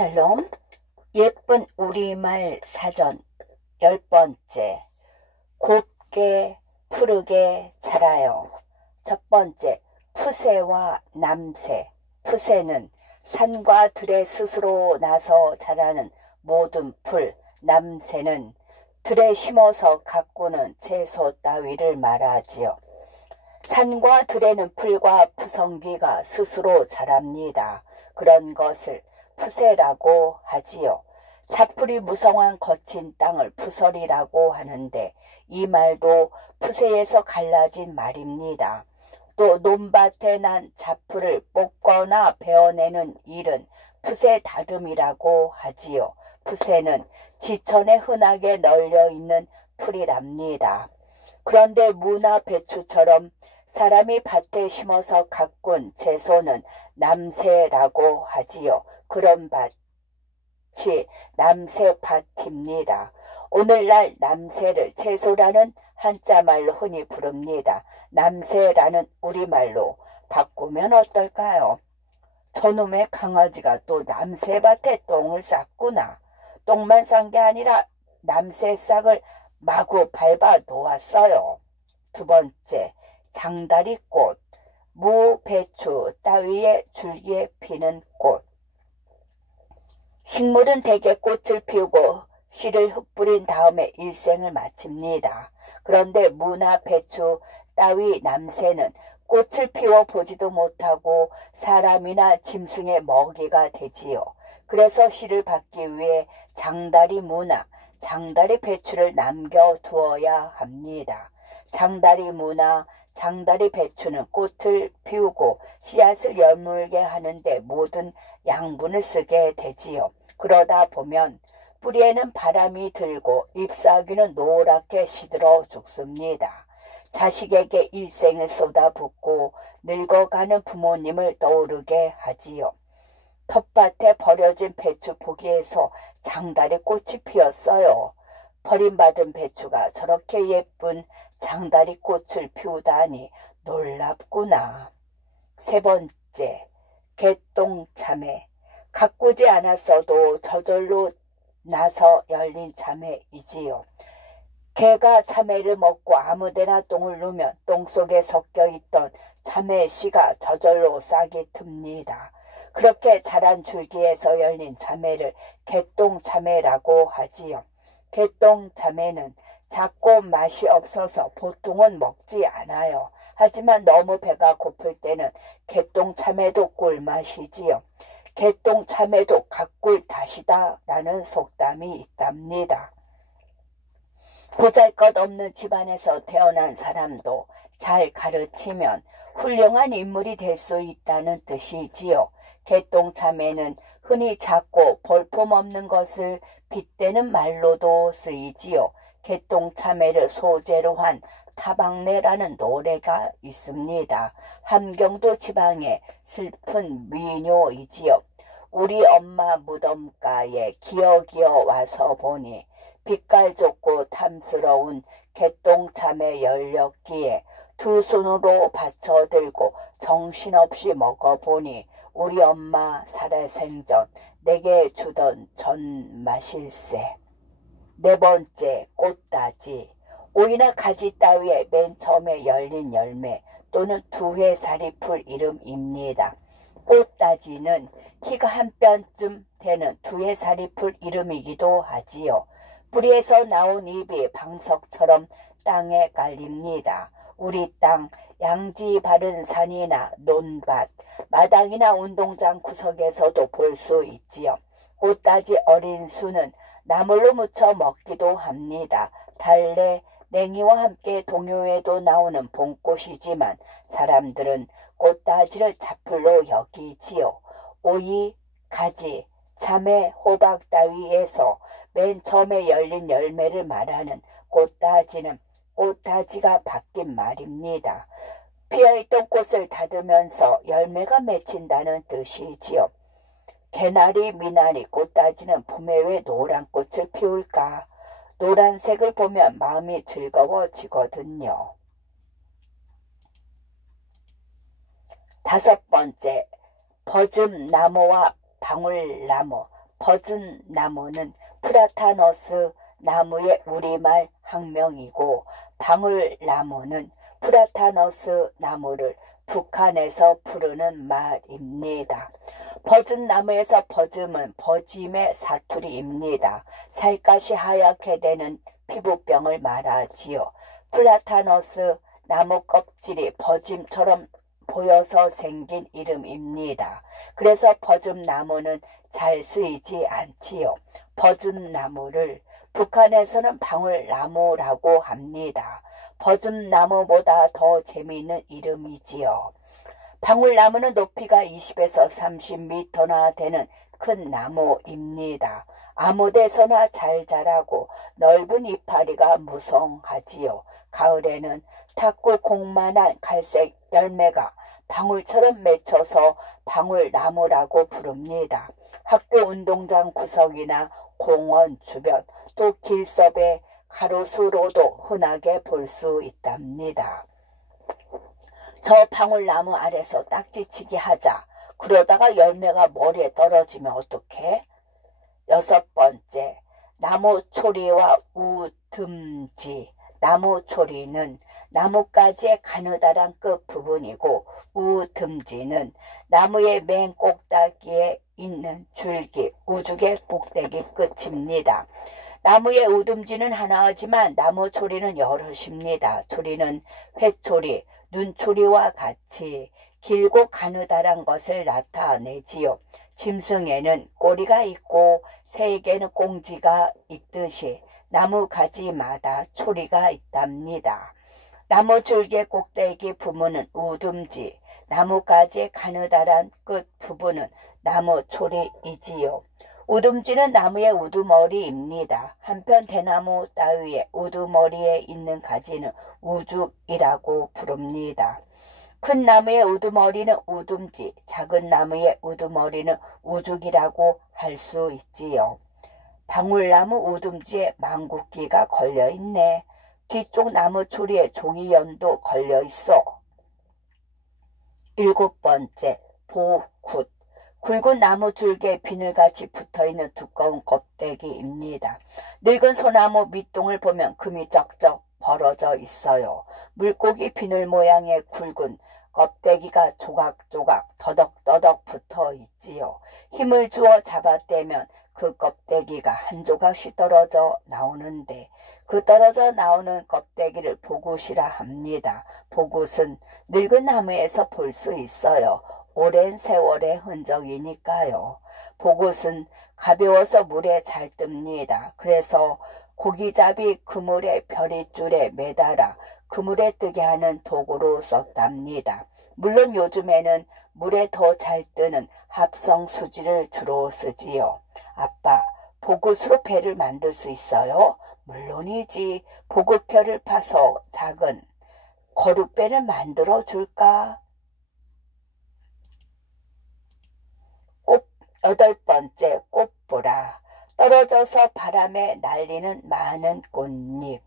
샬롬. 예쁜 우리말 사전 10번째. 곱게 푸르게 자라요. 첫 번째, 푸새와 남새. 푸새는 산과 들에 스스로 나서 자라는 모든 풀, 남새는 들에 심어서 가꾸는 채소 따위를 말하지요. 산과 들에는 풀과 푸성귀가 스스로 자랍니다. 그런 것을 푸새라고 하지요. 자풀이 무성한 거친 땅을 푸설이라고 하는데 이 말도 푸새에서 갈라진 말입니다. 또 논밭에 난 자풀을 뽑거나 베어내는 일은 푸새 다듬이라고 하지요. 푸새는 지천에 흔하게 널려있는 풀이랍니다. 그런데 무나 배추처럼 사람이 밭에 심어서 가꾼 채소는 남새라고 하지요. 그런 밭이 남새밭입니다. 오늘날 남새를 채소라는 한자말로 흔히 부릅니다. 남새라는 우리말로 바꾸면 어떨까요? 저놈의 강아지가 또 남새밭에 똥을 쌌구나. 똥만 싼 게 아니라 남새싹을 마구 밟아 놓았어요. 두 번째, 장다리꽃. 무, 배추 따위의 줄기에 피는 꽃. 식물은 대개 꽃을 피우고 씨를 흩뿌린 다음에 일생을 마칩니다. 그런데 무나 배추 따위 남새는 꽃을 피워 보지도 못하고 사람이나 짐승의 먹이가 되지요. 그래서 씨를 받기 위해 장다리 무나 장다리 배추를 남겨두어야 합니다. 장다리 무나 장다리 배추는 꽃을 피우고 씨앗을 여물게 하는데 모든 양분을 쓰게 되지요. 그러다 보면 뿌리에는 바람이 들고 잎사귀는 노랗게 시들어 죽습니다. 자식에게 일생을 쏟아붓고 늙어가는 부모님을 떠오르게 하지요. 텃밭에 버려진 배추 포기에서 장다리 꽃이 피었어요. 버림받은 배추가 저렇게 예쁜 장다리 꽃을 피우다니 놀랍구나. 세 번째, 개똥참외. 가꾸지 않았어도 저절로 나서 열린 참외이지요. 개가 참외를 먹고 아무데나 똥을 누면 똥 속에 섞여있던 참외씨가 저절로 싹이 틉니다. 그렇게 자란 줄기에서 열린 참외를 개똥참외라고 하지요. 개똥참외는 작고 맛이 없어서 보통은 먹지 않아요. 하지만 너무 배가 고플 때는 개똥참외도 꿀맛이지요. 개똥참외도 가꿀 다시다 라는 속담이 있답니다. 보잘것없는 집안에서 태어난 사람도 잘 가르치면 훌륭한 인물이 될 수 있다는 뜻이지요. 개똥참외는 흔히 작고 볼품없는 것을 빗대는 말로도 쓰이지요. 개똥참외를 소재로 한 타박내라는 노래가 있습니다. 함경도 지방의 슬픈 민요이지요. 우리 엄마 무덤가에 기어기어 와서 보니 빛깔 좋고 탐스러운 개똥참외 열렸기에 두 손으로 받쳐들고 정신없이 먹어보니 우리 엄마 살아생전 내게 주던 전 맛일세. 네 번째, 꽃다지. 오이나 가지 따위에 맨 처음에 열린 열매 또는 두해살이풀 이름입니다. 꽃다지는 키가 한 뼘쯤 되는 두해살이풀 이름이기도 하지요. 뿌리에서 나온 잎이 방석처럼 땅에 깔립니다. 우리 땅, 양지 바른 산이나 논밭, 마당이나 운동장 구석에서도 볼 수 있지요. 꽃다지 어린 수는 나물로 무쳐 먹기도 합니다. 달래, 냉이와 함께 동요에도 나오는 봄꽃이지만 사람들은 꽃다지를 자풀로 여기지요. 오이, 가지, 참외, 호박 따위에서 맨 처음에 열린 열매를 말하는 꽃다지는 꽃다지가 바뀐 말입니다. 피어있던 꽃을 닫으면서 열매가 맺힌다는 뜻이지요. 개나리, 미나리, 꽃다지는 봄에 왜 노란 꽃을 피울까? 노란색을 보면 마음이 즐거워지거든요. 다섯 번째, 버즘나무와 방울나무. 버즌 나무는 프라타너스 나무의 우리말 학명이고 방울나무는 프라타너스 나무를 북한에서 부르는 말입니다. 버즘나무에서 버즘은 버짐의 사투리입니다. 살갗이 하얗게 되는 피부병을 말하지요. 플라타너스 나무 껍질이 버짐처럼 보여서 생긴 이름입니다. 그래서 버즘나무는 잘 쓰이지 않지요. 버즘나무를 북한에서는 방울나무라고 합니다. 버즘나무보다 더 재미있는 이름이지요. 방울나무는 높이가 20에서 30m나 되는 큰 나무입니다. 아무 데서나 잘 자라고 넓은 이파리가 무성하지요. 가을에는 탁구공만한 갈색 열매가 방울처럼 맺혀서 방울나무라고 부릅니다. 학교 운동장 구석이나 공원 주변 또 길섭의 가로수로도 흔하게 볼 수 있답니다. 저 방울나무 아래서 딱지치기 하자. 그러다가 열매가 머리에 떨어지면 어떡해? 6번째, 나무초리와 우듬지. 나무초리는 나뭇가지의 가느다란 끝부분이고 우듬지는 나무의 맨 꼭대기에 있는 줄기, 우죽의 꼭대기 끝입니다. 나무의 우듬지는 하나지만 나무초리는 여럿입니다. 초리는 회초리, 눈초리와 같이 길고 가느다란 것을 나타내지요. 짐승에는 꼬리가 있고 새에게는 꽁지가 있듯이 나무 가지마다 초리가 있답니다. 나무 줄기의 꼭대기 부분은 우듬지, 나무가지의 가느다란 끝 부분은 나무초리이지요. 우듬지는 나무의 우두머리입니다. 한편 대나무 따위의 우두머리에 있는 가지는 우죽이라고 부릅니다. 큰 나무의 우두머리는 우듬지, 작은 나무의 우두머리는 우죽이라고 할 수 있지요. 방울나무 우듬지에 망국기가 걸려있네. 뒤쪽 나무초리에 종이연도 걸려있어. 7번째, 보굿. 굵은 나무 줄기에 비늘같이 붙어있는 두꺼운 껍데기입니다. 늙은 소나무 밑동을 보면 금이 쩍쩍 벌어져 있어요. 물고기 비늘 모양의 굵은 껍데기가 조각조각 더덕더덕 붙어 있지요. 힘을 주어 잡아떼면 그 껍데기가 한 조각씩 떨어져 나오는데 그 떨어져 나오는 껍데기를 보굿이라 합니다. 보굿은 늙은 나무에서 볼 수 있어요. 오랜 세월의 흔적이니까요. 보굿은 가벼워서 물에 잘 뜹니다. 그래서 고기잡이 그물의 별이줄에 매달아 그물에 뜨게 하는 도구로 썼답니다. 물론 요즘에는 물에 더 잘 뜨는 합성 수지를 주로 쓰지요. 아빠, 보굿으로 배를 만들 수 있어요? 물론이지. 보굿결을 파서 작은 거룻배를 만들어 줄까? 8번째, 꽃보라. 떨어져서 바람에 날리는 많은 꽃잎.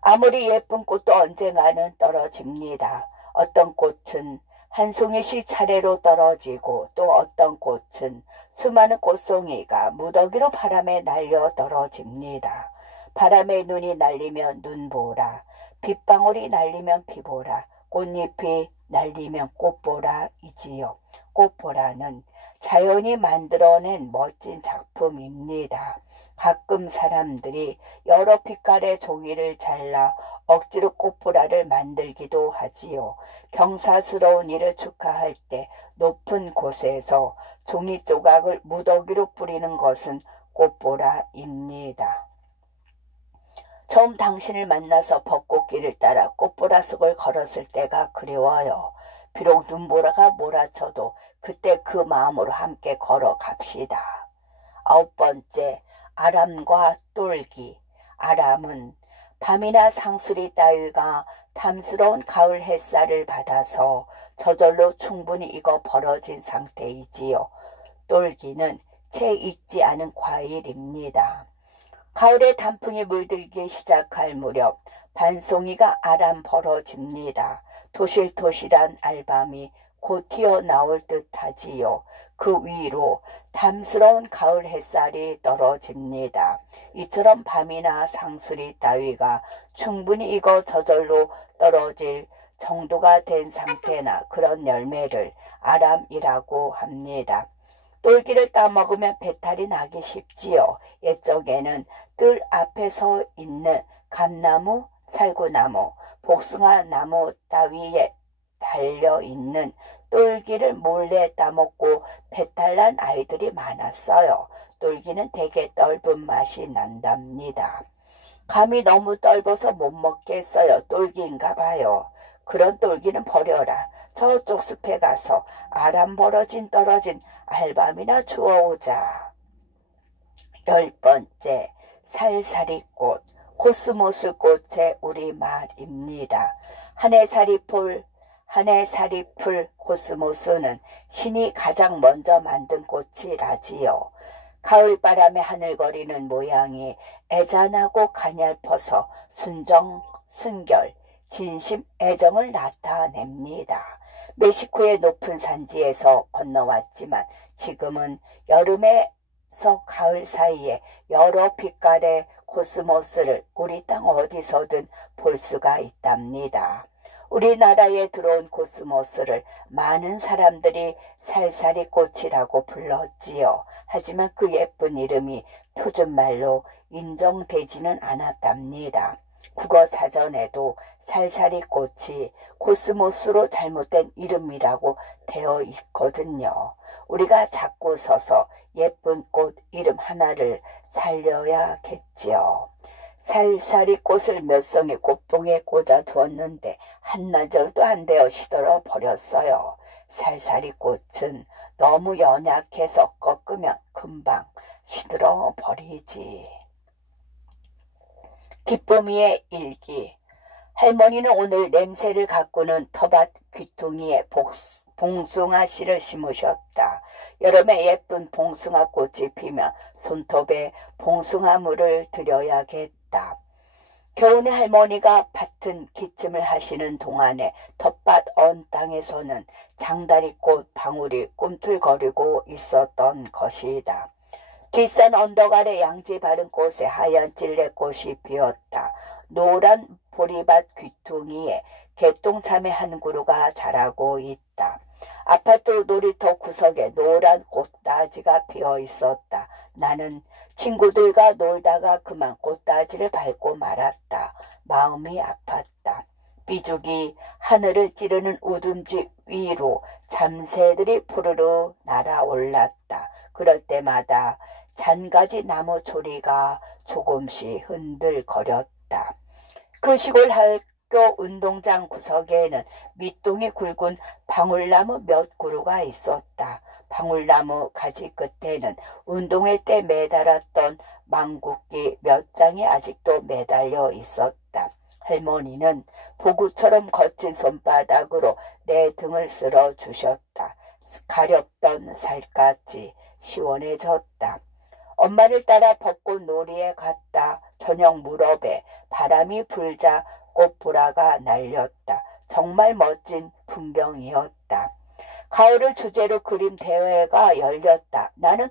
아무리 예쁜 꽃도 언젠가는 떨어집니다. 어떤 꽃은 한 송이씩 차례로 떨어지고 또 어떤 꽃은 수많은 꽃송이가 무더기로 바람에 날려 떨어집니다. 바람에 눈이 날리면 눈보라, 빗방울이 날리면 비보라, 꽃잎이 날리면 꽃보라이지요. 꽃보라는 자연이 만들어낸 멋진 작품입니다. 가끔 사람들이 여러 빛깔의 종이를 잘라 억지로 꽃보라를 만들기도 하지요. 경사스러운 일을 축하할 때 높은 곳에서 종이 조각을 무더기로 뿌리는 것은 꽃보라입니다. 처음 당신을 만나서 벚꽃길을 따라 꽃보라 속을 걸었을 때가 그리워요. 비록 눈보라가 몰아쳐도 그때 그 마음으로 함께 걸어갑시다. 9번째, 아람과 똘기. 아람은 밤이나 상수리 따위가 탐스러운 가을 햇살을 받아서 저절로 충분히 익어 벌어진 상태이지요. 똘기는 채 익지 않은 과일입니다. 가을에 단풍이 물들기 시작할 무렵 반송이가 아람 벌어집니다. 토실토실한 알밤이 곧 튀어나올 듯하지요. 그 위로 탐스러운 가을 햇살이 떨어집니다. 이처럼 밤이나 상수리 따위가 충분히 익어 저절로 떨어질 정도가 된 상태나 그런 열매를 아람이라고 합니다. 똘기를 따먹으면 배탈이 나기 쉽지요. 옛적에는 뜰 앞에 서 있는 감나무, 살구나무, 복숭아나무 따위에 달려있는 똘기를 몰래 따먹고 배탈난 아이들이 많았어요. 똘기는 되게 떫은 맛이 난답니다. 감이 너무 떫어서 못 먹겠어요. 똘기인가 봐요. 그런 똘기는 버려라. 저쪽 숲에 가서 아람 떨어진 알밤이나 주워오자. 10번째, 살사리꽃, 코스모스 꽃의 우리말입니다. 한해살이풀 코스모스는 신이 가장 먼저 만든 꽃이라지요. 가을바람에 하늘거리는 모양이 애잔하고 가냘퍼서 순정, 순결, 진심, 애정을 나타냅니다. 멕시코의 높은 산지에서 건너왔지만 지금은 여름에서 가을 사이에 여러 빛깔의 코스모스를 우리 땅 어디서든 볼 수가 있답니다. 우리나라에 들어온 코스모스를 많은 사람들이 살사리꽃이라고 불렀지요. 하지만 그 예쁜 이름이 표준말로 인정되지는 않았답니다. 국어사전에도 살사리꽃이 코스모스로 잘못된 이름이라고 되어 있거든요. 우리가 자꾸 서서 예쁜 꽃 이름 하나를 살려야겠지요. 살사리꽃을 몇 송이 꽃봉에 꽂아 두었는데 한나절도 안 되어 시들어 버렸어요. 살사리꽃은 너무 연약해서 꺾으면 금방 시들어 버리지. 기쁨이의 일기. 할머니는 오늘 냄새를 가꾸는 텃밭 귀퉁이에 봉숭아 씨를 심으셨다. 여름에 예쁜 봉숭아 꽃이 피면 손톱에 봉숭아물을 들여야겠다. 겨우내 할머니가 밭은 기침을 하시는 동안에 텃밭 언 땅에서는 장다리꽃 방울이 꿈틀거리고 있었던 것이다. 뒷산 언덕 아래 양지 바른 곳에 하얀 찔레꽃이 피었다. 노란 보리밭 귀퉁이에 개똥참외 한 그루가 자라고 있다. 아파트 놀이터 구석에 노란 꽃다지가 피어 있었다. 나는 친구들과 놀다가 그만 꽃다지를 밟고 말았다. 마음이 아팠다. 비죽이 하늘을 찌르는 우둔지 위로 잠새들이 푸르르 날아올랐다. 그럴 때마다 잔가지 나무 조리가 조금씩 흔들거렸다. 그 시골 학교 운동장 구석에는 밑동이 굵은 방울나무 몇 그루가 있었다. 방울나무 가지 끝에는 운동회 때 매달았던 망국기 몇 장이 아직도 매달려 있었다. 할머니는 보구처럼 거친 손바닥으로 내 등을 쓸어주셨다. 가렵던 살갗이 시원해졌다. 엄마를 따라 벚꽃 놀이에 갔다. 저녁 무렵에 바람이 불자 꽃보라가 날렸다. 정말 멋진 풍경이었다. 가을을 주제로 그림 대회가 열렸다. 나는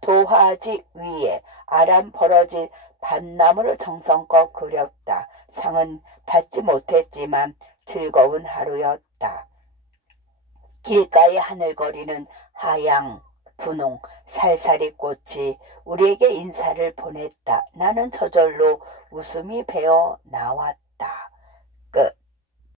도화지 위에 아람 벌어진 밭나무를 정성껏 그렸다. 상은 받지 못했지만 즐거운 하루였다. 길가에 하늘거리는 하양, 분홍, 살사리꽃이 우리에게 인사를 보냈다. 나는 저절로 웃음이 배어 나왔다. 끝.